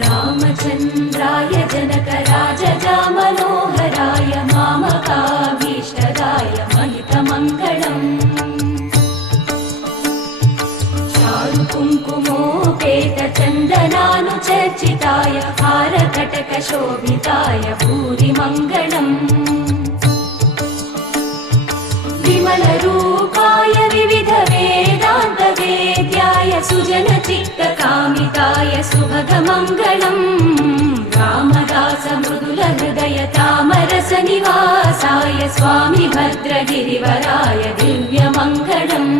रामचन्द्राय जनकराजजामनोहराय मामकाभीष्टदाय महितमङ्गलम् चारुकुङ्कुमोपेतचन्दनानुचर्चिताय हारकटकशोभिताय भूरिमङ्गलम् विमलरूपाय विविधवेदान्तवेद्याय सुजनचित्तकामिताय सुभगमङ्गलम् रामदासमृदुलहृदय तामरसनिवासाय स्वामि भद्रगिरिवराय दिव्यमङ्गलम्